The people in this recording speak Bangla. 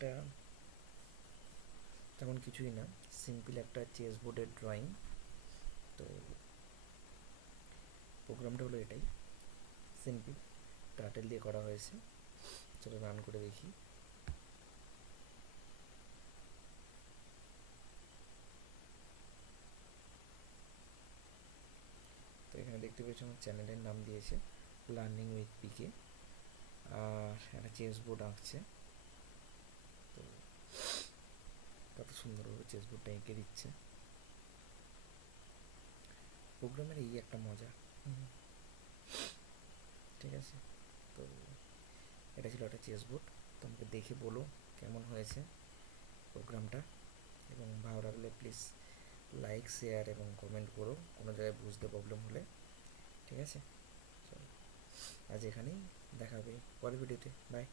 একটা তেমন কিছুই না, সিম্পল একটা চেস বোর্ডের ড্রয়িং। তো প্রোগ্রামটা হলো এটাই, সিম্পল টার্টেল দিয়ে করা হয়েছে। চলো রান করে দেখি। তো এখানে দেখতে পেয়েছি আমার চ্যানেলের নাম দিয়েছে লার্নিং উইথ পিকে, আর একটা চেস বোর্ড আঁকছে। তো কত সুন্দরভাবে চেস বোর্ডটা এঁকে দিচ্ছে। প্রোগ্রামের এই একটা মজা। ঠিক আছে, তো এটা ছিল একটা চেস বোর্ড। তোমাকে দেখে বলো কেমন হয়েছে প্রোগ্রামটা, এবং ভালো লাগলে প্লিজ লাইক, শেয়ার এবং কমেন্ট করো কোনো জায়গায় বুঝতে প্রবলেম হলে। ঠিক আছে, চলো আজ এখানেই, দেখা হবে পরের ভিডিওতে। বাই।